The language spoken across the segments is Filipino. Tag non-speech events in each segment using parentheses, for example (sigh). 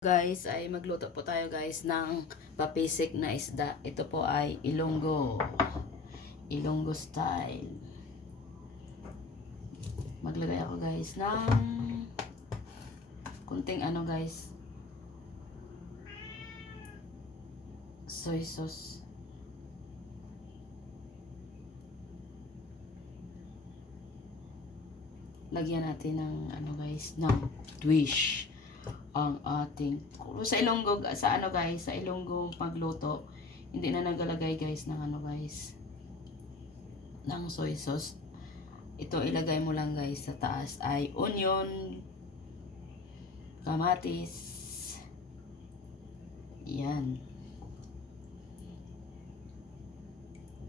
Guys, ay magluto po tayo guys ng papisik na isda. Ito po ay ilonggo. Ilonggo style. Maglagay ako guys ng kunting ano guys. Soy sauce. Lagyan natin ng ano guys, ng twish ang ating sa Ilonggo sa ano guys sa Ilonggo pagluto hindi na nagalagay guys ng ano guys ng soy sauce. Ito ilagay mo lang guys sa taas ay onion kamatis. Yan.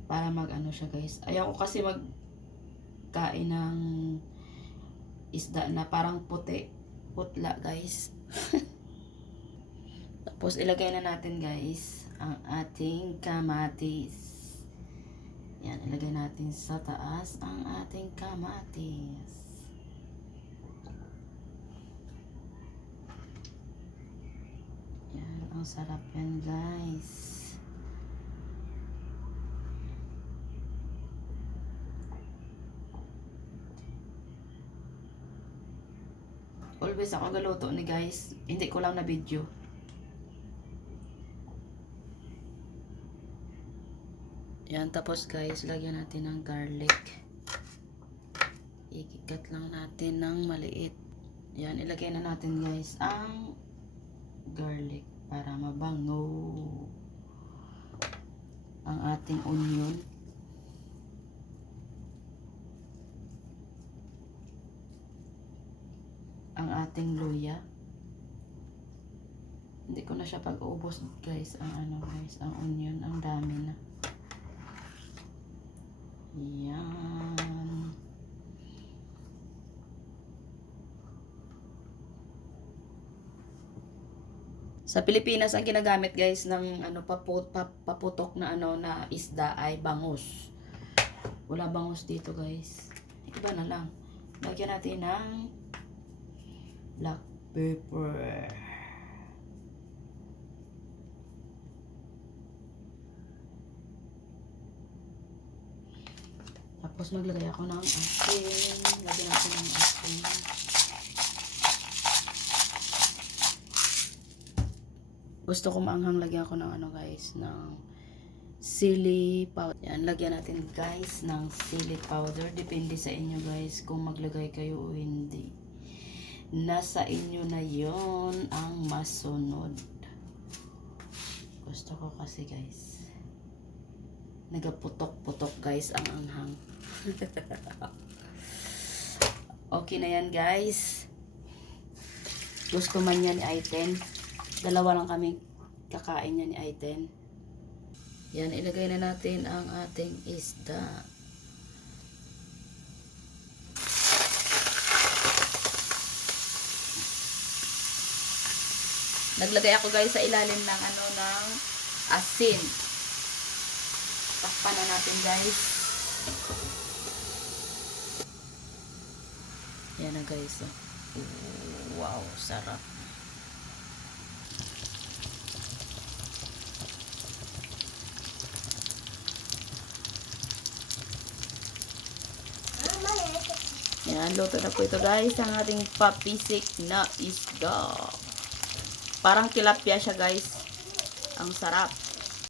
Para mag ano siya guys. Ayaw ko kasi mag kain ng isda na parang puti putla guys (laughs) tapos ilagay na natin guys ang ating kamatis. Yan, ilagay natin sa taas ang ating kamatis. Yan, ang sarap yan guys. Always ako galuto ni guys. Hindi ko lang na video. Yan, tapos guys, lagyan natin ng garlic. Ikikat lang natin ng maliit. Yan, ilagay na natin guys ang garlic para mabango ang ating onion. Ating luya. Hindi ko na siya pag-ubos guys, ang ano guys, ang onion, ang dami na. Yan. Sa Pilipinas ang ginagamit guys ng ano paput, pap, paputok na ano na isda ay bangus. Wala bangus dito guys. Iba na lang. Lagyan natin ng black pepper. Tapos maglagay ako ng asin. Lagyan natin ng asin. Gusto ko maanghang lagyan ko ng ano guys, ng sili powder. Yan, lagyan natin guys ng sili powder. Depende sa inyo guys kung maglagay kayo o hindi. Nasa inyo na yon ang masunod. Gusto ko kasi guys. Nagaputok-putok guys ang anghang. (laughs) okay na yan guys. Gusto man yan ni Aiten. Dalawa lang kami kakain yan ni Aiten. Yan, ilagay na natin ang ating isda. Naglagay ako guys sa ilalim ng ano ng asin. Takpan na natin guys. Yan na guys. Wow, sarap. Yan, luto na po ito guys. Ang ating papisik na isda. Parang tilapia siya guys. Ang sarap.